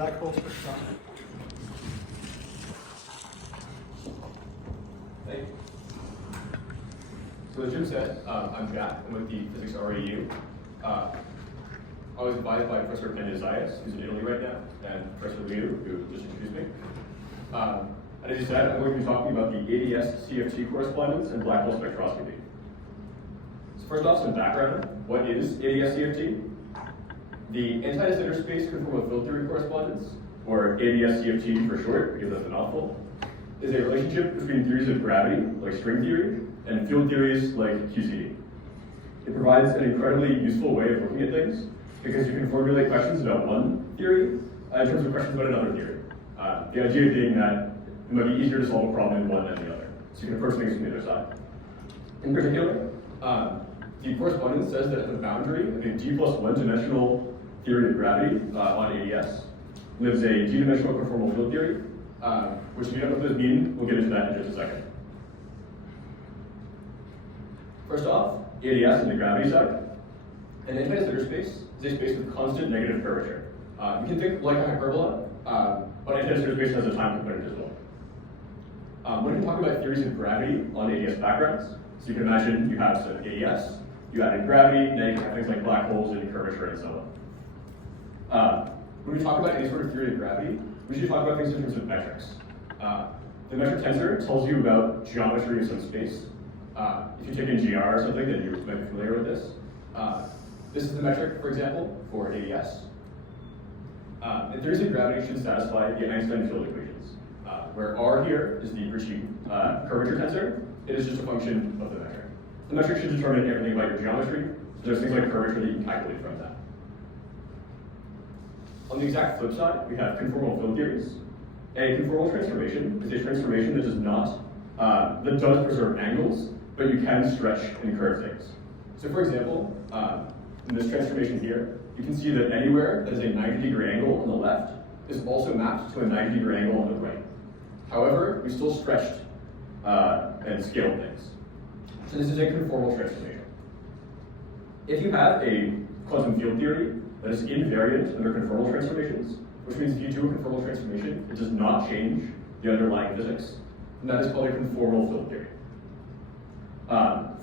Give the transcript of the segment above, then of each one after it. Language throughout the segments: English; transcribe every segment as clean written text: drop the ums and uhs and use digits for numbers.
black hole spectroscopy. Thank you. So as Jim said, I'm Jack. I'm with the physics REU. I was advised by Professor Pando-Zayas, who's in Italy right now, and Professor REU, who just introduced me. And as he said, I'm going to be talking about the AdS CFT Correspondence and black hole spectroscopy. So first off, some background. What is AdS CFT? The anti-AdS interspace conformal field theory correspondence, or AdS CFT for short, because that's a mouthful, is a relationship between theories of gravity, like string theory, and field theories like QCD. It provides an incredibly useful way of looking at things, because you can formulate questions about one theory in terms of questions about another theory. The idea being that it might be easier to solve a problem in one than the other, so you can approach things from the other side. In particular, the correspondence says that at the boundary of a d+1 dimensional theory of gravity on AdS lives a d-dimensional conformal field theory, which if you don't know what those mean, we'll get into that in just a second. First off, AdS in the gravity side. An anti-AdS interspace is a space with constant negative curvature. You can think like a hyperbola, but anti-AdS interspace has a time component as well. When we talk about theories of gravity on AdS backgrounds, so you can imagine you have some AdS, you add in gravity, now you can have things like black holes and curvature and so on. When we talk about any sort of theory of gravity, we should talk about things in terms of metrics. The metric tensor tells you about geometry of some space. If you take in GR or something, then you might be familiar with this. This is the metric, for example, for AdS. And theories of gravity should satisfy the Einstein field equations, where R here is the Ricci curvature tensor. It is just a function of the metric. The metric should determine everything about your geometry, so there's things like curvature that you can calculate from that. On the exact flip side, we have conformal field theories. A conformal transformation is a transformation that does not, that does preserve angles, but you can stretch and curve things. So for example, in this transformation here, you can see that anywhere that is a 90-degree angle on the left is also mapped to a 90-degree angle on the right. However, we still stretched and scaled things. So this is a conformal transformation. If you have a quantum field theory that is invariant under conformal transformations, which means if you do a conformal transformation, it does not change the underlying physics, and that is called a conformal field theory.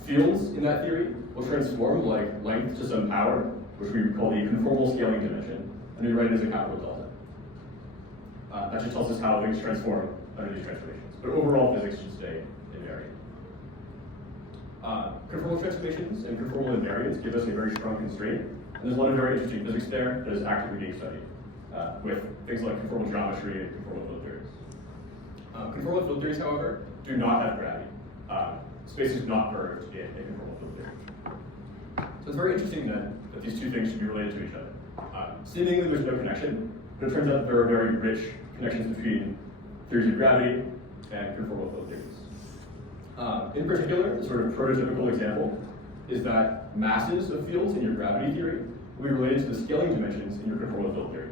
Fields in that theory will transform like length to some power, which we call the conformal scaling dimension, and we write it as a capital delta. That just tells us how things transform under these transformations. But overall, physics should stay invariant. Conformal transformations and conformal invariance give us a very strong constraint, and there's a lot of very interesting physics there that is actively being studied with things like conformal geometry and conformal field theories. Conformal field theories, however, do not have gravity. Space is not curved in a conformal field theory. So it's very interesting then that these two things should be related to each other. Seemingly there's no connection, but it turns out that there are very rich connections between theories of gravity and conformal field theories. In particular, the sort of prototypical example is that masses of fields in your gravity theory will be related to the scaling dimensions in your conformal field theory.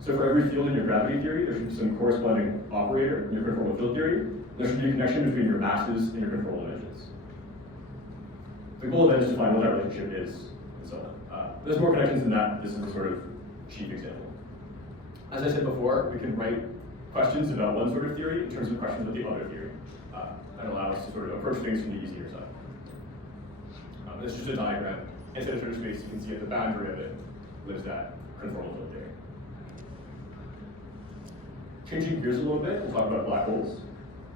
So for every field in your gravity theory, there should be some corresponding operator in your conformal field theory. There should be a connection between your masses and your conformal dimensions. The goal then is to find what that relationship is, and so on. There's more connections than that. This is a sort of cheap example. As I said before, we can write questions about one sort of theory in terms of questions about the other theory, and allow us to sort of approach things from the easier side. This is just a diagram. Instead of sort of space, you can see at the boundary of it lives that conformal field theory. Changing gears a little bit, we'll talk about black holes.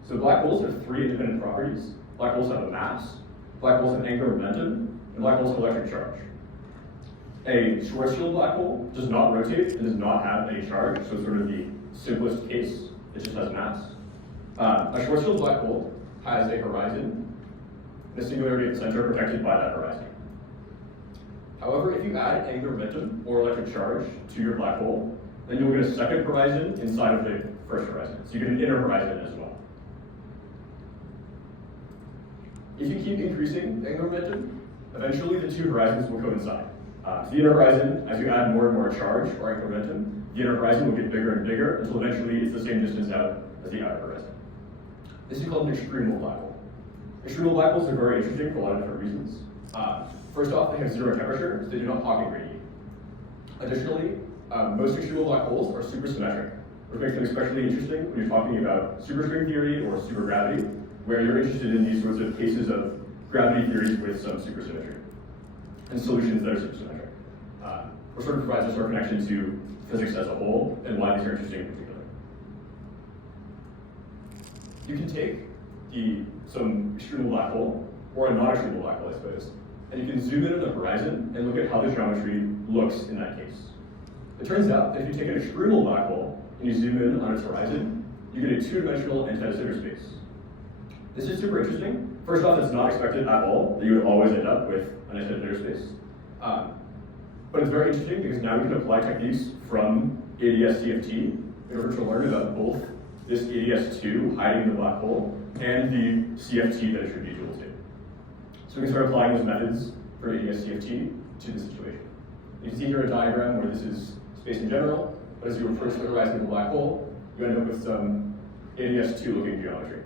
So black holes have three independent properties. Black holes have a mass, black holes have angular momentum, and black holes have electric charge. A Schwarzschild black hole does not rotate and does not have any charge, so it's sort of the simplest case. It just has mass. A Schwarzschild black hole has a horizon, and a singularity at the center protected by that horizon. However, if you add angular momentum or electric charge to your black hole, then you'll get a second horizon inside of the first horizon. So you get an inner horizon as well. If you keep increasing angular momentum, eventually the two horizons will coincide. So the inner horizon, as you add more and more charge or angular momentum, the inner horizon will get bigger and bigger until eventually it's the same distance out as the outer horizon. This is called an extremal black hole. Extremal black holes are very interesting for a lot of different reasons. First off, they have zero temperature, so they do not Hawking radiate. Additionally, most extremal black holes are supersymmetric, which makes them especially interesting when you're talking about superstring theory or supergravity, where you're interested in these sorts of cases of gravity theories with some supersymmetry and solutions that are supersymmetric. Which sort of provides a sort of connection to physics as a whole and why these are interesting in particular. You can take some extremal black hole, or a non-extremal black hole, I suppose, and you can zoom in on the horizon and look at how the geometry looks in that case. It turns out that if you take an extremal black hole and you zoom in on its horizon, you get a two-dimensional anti-de Sitter space. This is super interesting. First off, it's not expected at all that you would always end up with an anti-de Sitter space. But it's very interesting because now we can apply techniques from AdS CFT in order to learn about both this AdS2 hiding the black hole and the CFT that it should be dual to. So we can start applying those methods for AdS CFT to the situation. You can see here a diagram where this is space in general, but as you approach the horizon of the black hole, you end up with some AdS2 looking geometry.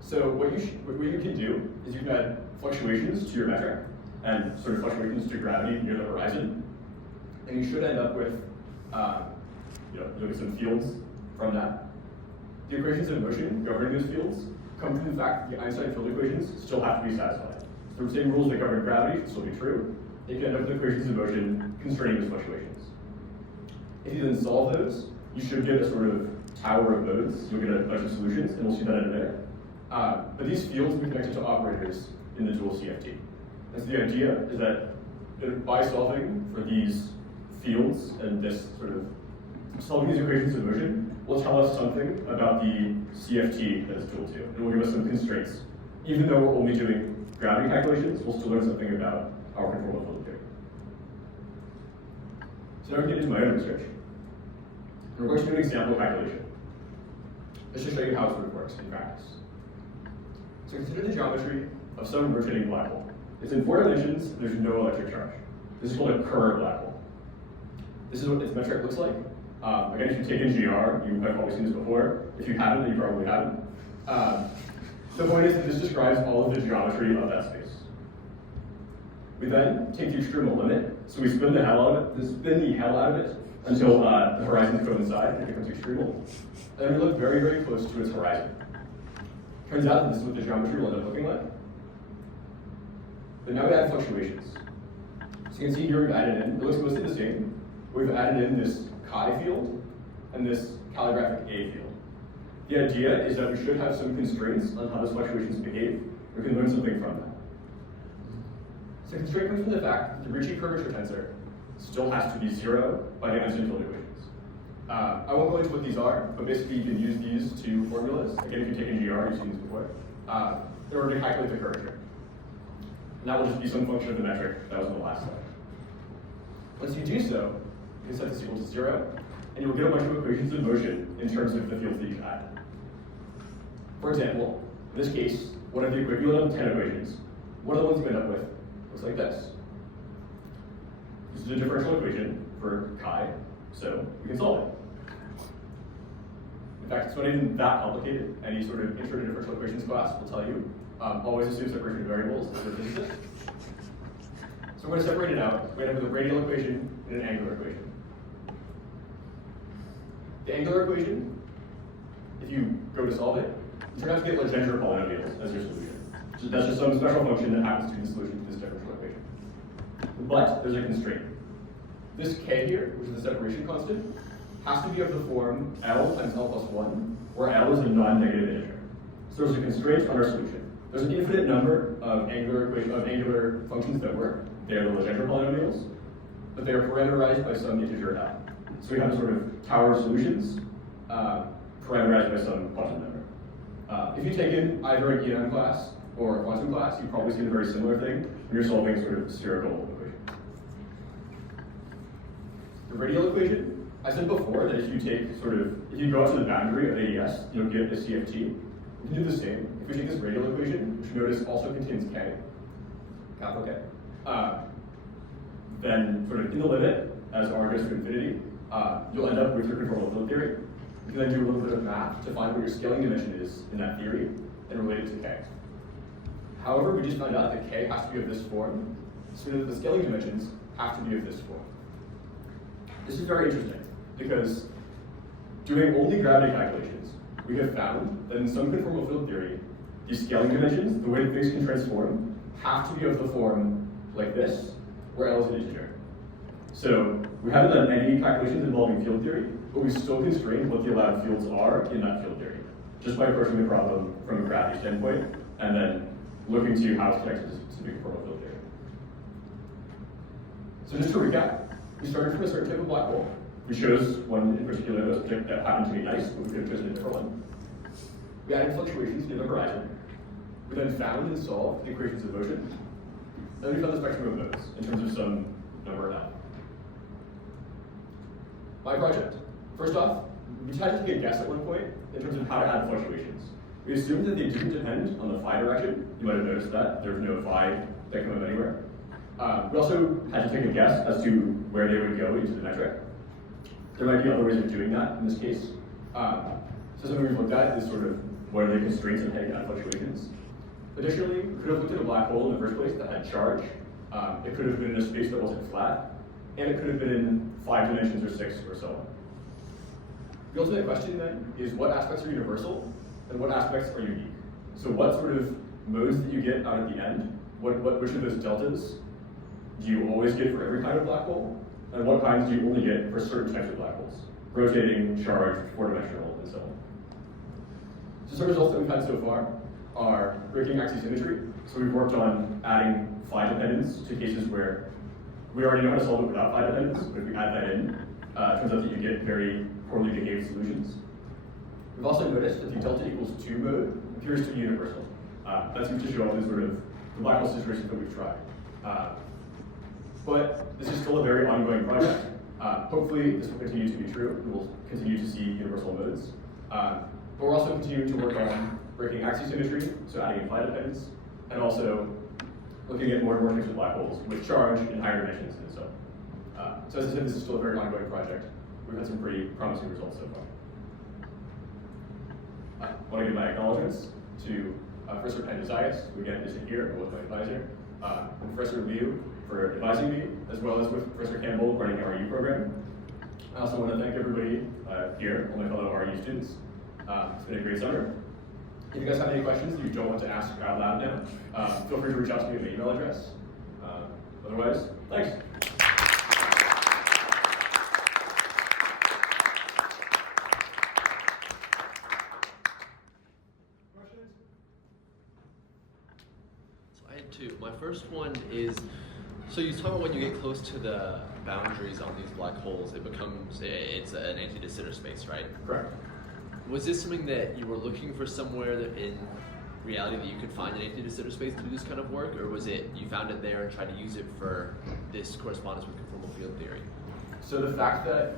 So what you can do is you can add fluctuations to your metric and sort of fluctuations to gravity near the horizon, and you should end up with you'll get some fields from that. The equations of motion governing those fields come from the fact that the Einstein field equations still have to be satisfied. So the same rules that govern gravity should still be true. You can end up with equations of motion constraining those fluctuations. If you then solve those, you should get a sort of tower of modes. You'll get a bunch of solutions, and we'll see that in a minute. But these fields will be connected to operators in the dual CFT. And so the idea is that by solving for these fields and this sort of solving these equations of motion will tell us something about the CFT that is dual to. It will give us some constraints. Even though we're only doing gravity calculations, we'll still learn something about our control of field theory. So now we get into my own research. And we're going to do an example calculation. This should show you how it sort of works in practice. So consider the geometry of some rotating black hole. It's in 4 dimensions, and there's no electric charge. This is called a current black hole. This is what its metric looks like. Again, if you've taken GR, you have probably seen this before. If you haven't, then you probably haven't. The point is that this describes all of the geometry of that space. We then take the extremal limit, so we spin the hell out of it until the horizons coincide and it becomes extremal. And then we look very, very close to its horizon. Turns out that this is what the geometry will end up looking like. But now we add fluctuations. So you can see here we've added in, it looks mostly the same. We've added in this chi field and this calligraphic A field. The idea is that we should have some constraints on how those fluctuations behave. We can learn something from that. So the constraint comes from the fact that the Ricci curvature tensor still has to be 0 by the Einstein field equations. I won't go into what these are, but basically you can use these two formulas. Again, if you've taken GR, you've seen this before, in order to calculate the curvature. And that will just be some function of the metric that was in the last slide. Once you do so, you can set this equal to 0, and you'll get a bunch of equations of motion in terms of the fields that you add. For example, in this case, one of the equivalent of 10 equations, one of the ones you end up with looks like this. This is a differential equation for chi, so we can solve it. In fact, it's not even that complicated. Any sort of intro to differential equations class will tell you. Always assume separation of variables as a physicist. So we're going to separate it out. We end up with a radial equation and an angular equation. The angular equation, if you go to solve it, you turn out to get Legendre polynomials as your solution. So that's just some special function that happens to be the solution to this differential equation. But there's a constraint. This k here, which is the separation constant, has to be of the form L times L plus 1, where L is a non-negative integer. So there's a constraint on our solution. There's an infinite number of angular functions that work. They are the Legendre polynomials, but they are parameterized by some integer L. So we have a sort of tower of solutions parameterized by some quantum number. If you've taken either an EM class or a quantum class, you've probably seen a very similar thing when you're solving sort of spherical equations. The radial equation, I said before that if you go out to the boundary of AdS, you'll get a CFT. We can do the same. If we take this radial equation, which notice also contains k, capital K, then sort of in the limit, as r goes to infinity, you'll end up with your control of field theory. You can then do a little bit of math to find what your scaling dimension is in that theory and relate it to k. However, we just found out that k has to be of this form, so that the scaling dimensions have to be of this form. This is very interesting because doing only gravity calculations, we have found that in some conformal field theory, these scaling dimensions, the way that things can transform, have to be of the form like this, where L is an integer. So we haven't done any calculations involving field theory, but we still constrain what the allowed fields are in that field theory, just by approaching the problem from a gravity standpoint, and then looking to how it's connected to specific conformal field theory. So just to recap, we started from a certain type of black hole. We chose one in particular that happened to be nice, but we could have chosen a different one. We added fluctuations near the horizon. We then found and solved the equations of motion. And then we found the spectrum of modes in terms of some number L. My project. First off, we tried to take a guess at one point in terms of how to add fluctuations. We assumed that they didn't depend on the phi direction. You might have noticed that. There's no phi that can move anywhere. We also had to take a guess as to where they would go into the metric. There might be other ways of doing that in this case. So something we've looked at is sort of what are the constraints on how you add fluctuations. Additionally, we could have looked at a black hole in the first place that had charge. It could have been in a space that wasn't flat, and it could have been in 5 dimensions or 6 or so on. The ultimate question then is what aspects are universal and what aspects are unique. So what sort of modes that you get out at the end, which of those deltas do you always get for every kind of black hole, and what kinds do you only get for certain types of black holes? Rotating, charged, 4-dimensional, and so on. So some results that we've had so far are breaking axisymmetry. So we've worked on adding phi dependence to cases where we already know how to solve it without phi dependence, but if we add that in, it turns out that you get very poorly behaved solutions. We've also noticed that the delta equals 2 mode appears to be universal. That seems to show up in sort of the black hole situations that we've tried. But this is still a very ongoing project. Hopefully this will continue to be true. We'll continue to see universal modes. But we're also continuing to work on breaking axisymmetry, so adding in phi dependence, and also looking at more and more types of black holes with charge in higher dimensions and so on. So as I said, this is still a very ongoing project. We've had some pretty promising results so far. I want to give my acknowledgements to Professor Pando-Zayas, who again isn't here, but was my advisor, and Professor REU for advising me, as well as with Professor Campbell running the REU program. I also want to thank everybody here, all my fellow REU students. It's been a great summer. If you guys have any questions that you don't want to ask out loud now, feel free to reach out to me at my email address. Otherwise, thanks. I had two. My first one is, so you talk about when you get close to the boundaries on these black holes, it becomes, it's an anti-de Sitter space, right? Correct. Was this something that you were looking for somewhere that in reality that you could find an anti-de Sitter space to do this kind of work, or was it you found it there and tried to use it for this correspondence with conformal field theory? So the fact that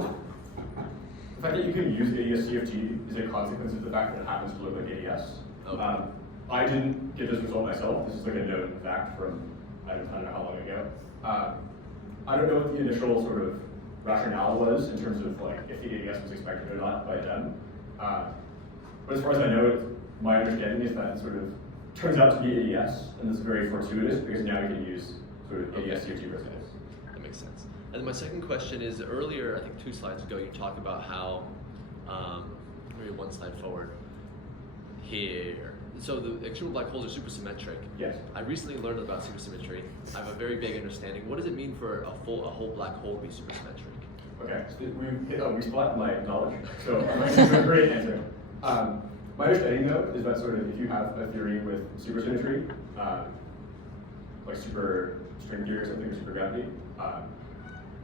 you can use AdS CFT is a consequence of the fact that it happens to look like AdS. Okay. I didn't get this result myself. This is like a known fact from I don't know how long ago. I don't know what the initial sort of rationale was in terms of like if the AdS was expected or not by them. But as far as I know, my understanding is that it sort of turns out to be AdS, and it's very fortuitous because now we can use sort of AdS CFT resonance. That makes sense. And my second question is, earlier, I think 2 slides ago, you talked about how, maybe 1 slide forward, here. So the external black holes are supersymmetric. Yes. I recently learned about supersymmetry. I have a very vague understanding. What does it mean for a whole black hole to be supersymmetric? Okay, so we've hit a weak spot in my knowledge, so I'm going to give a great answer. My understanding, though, is that sort of if you have a theory with supersymmetry, like super string theory or something, or supergravity,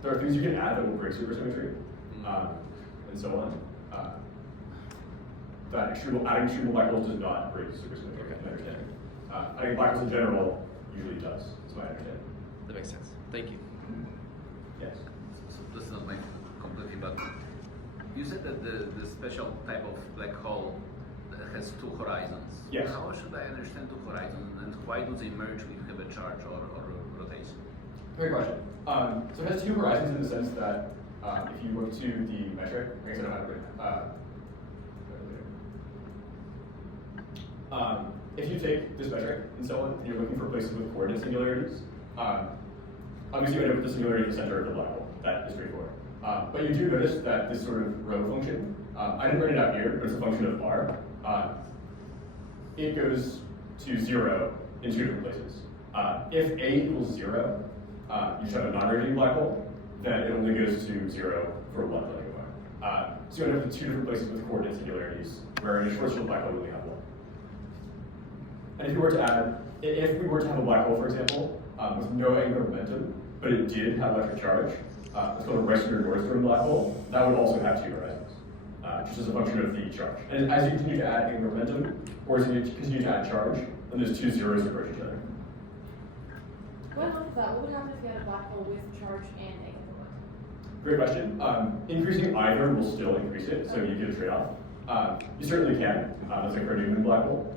there are things you can add that will break supersymmetry, and so on. That adding extreme black holes does not break supersymmetry, in my understanding. Adding black holes in general usually does, is my understanding. That makes sense. Thank you. Yes. So this is not my completely, but you said that the special type of black hole has 2 horizons. Yes. How should I understand 2 horizons, and why do they merge if you have a charge or rotation? Great question. So it has 2 horizons in the sense that if you look to the metric, I guess I don't know how to put it. If you take this metric and so on, and you're looking for places with coordinate singularities, obviously you end up with the singularity at the center of the black hole. That is straightforward. But you do notice that this sort of rho function, I didn't write it out here, but it's a function of r. It goes to 0 in 2 different places. If A equals 0, you just have a non-radiating black hole, then it only goes to 0 for 1 value of r. So you end up with 2 different places with coordinate singularities, where in a Schwarzschild black hole you only have 1. And if we were to have a black hole, for example, with no angular momentum, but it did have electric charge, it's called a Reisinger-Nordstrom black hole, that would also have 2 horizons, just as a function of the charge. And as you continue to add angular momentum, or as you continue to add charge, then those 2 zeros approach each other. What about that? What would happen if you had a black hole with charge and angular momentum? Great question. Increasing either will still increase it, so you get a trade-off. You certainly can. That's like for a Newton black hole.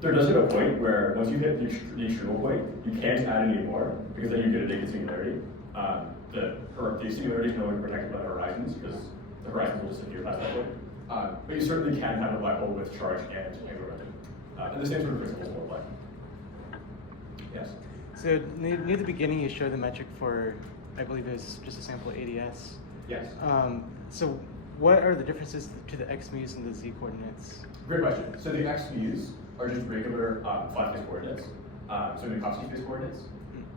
There does hit a point where once you hit the extremal point, you can't add any more because then you get a naked singularity. The singularity is no longer protected by the horizons because the horizons will disappear past that point. But you certainly can have a black hole with charge and angular momentum. And the same sort of principles will apply. Yes? So near the beginning, you showed the metric for, I believe it was just a sample AdS. Yes. So what are the differences to the x mu's and the z coordinates? Great question. So the x mu's are just regular flat space coordinates. So Minkowski space coordinates.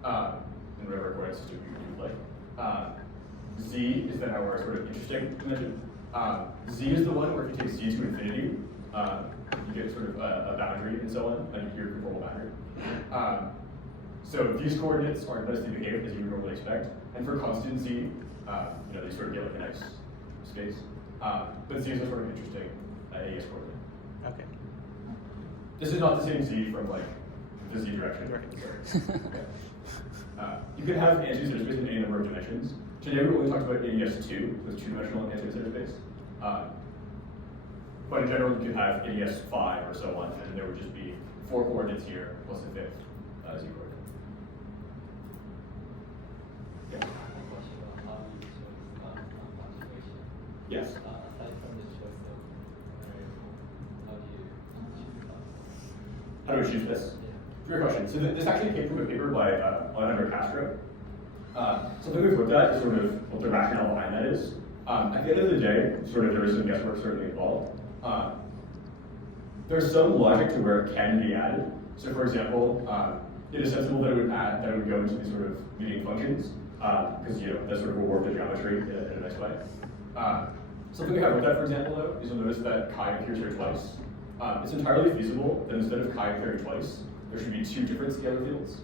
And whatever coordinate system you like. Z is then our sort of interesting dimension. Z is the one where if you take z to infinity, you get sort of a boundary and so on, like your conformal boundary. So these coordinates are nicely behaved as you would normally expect. And for constant z, they sort of get like an x space. But z is a sort of interesting AS coordinate. Okay. This is not the same z from like the z direction. Okay. You can have anti-zero space in any number of dimensions. Today we only talked about AdS2 with 2-dimensional anti-zero space. But in general, you could have AdS5 or so on, and there would just be 4 coordinates here plus a 5th z coordinate. Yeah. Yes. Aside from the choice of how do you choose that? How do we choose this? Great question. So this actually came from a paper by Alejandro Castro. Something we've looked at is sort of what the rationale behind that is. At the end of the day, sort of there is some guesswork certainly involved. There's some logic to where it can be added. So for example, it is sensible that it would go into these sort of leading functions because that sort of will warp the geometry in a nice way. Something we have looked at, for example, though, is you'll notice that chi appears here twice. It's entirely feasible that instead of chi appearing twice, there should be 2 different scalar fields.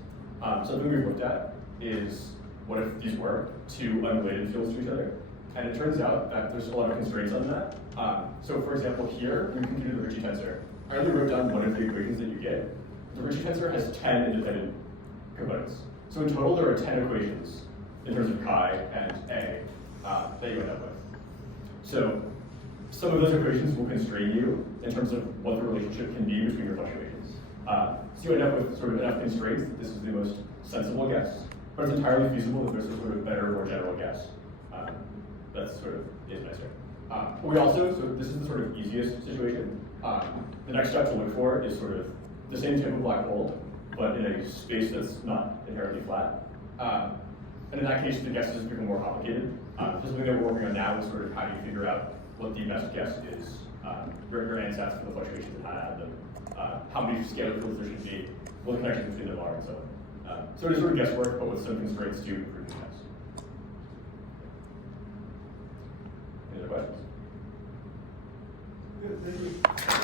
Something we've looked at is what if these were 2 unrelated fields to each other? And it turns out that there's a lot of constraints on that. So for example, here, we computed the Ricci tensor. I only wrote down one of the equations that you get. The Ricci tensor has 10 independent components. So in total, there are 10 equations in terms of chi and A that you end up with. So some of those equations will constrain you in terms of what the relationship can be between your fluctuations. So you end up with sort of enough constraints that this is the most sensible guess, but it's entirely feasible that there's a sort of better, more general guess. That's sort of is nicer. But we also, so this is the sort of easiest situation. The next step to look for is sort of the same type of black hole, but in a space that's not inherently flat. And in that case, the guesses become more complicated. Something that we're working on now is sort of how do you figure out what the best guess is, your ansats for the fluctuations and how to add them, how many scalar fields there should be, what the connections between them are, and so on. So it is sort of guesswork, but with some constraints to improve the guess. Any other questions? Good, thank you.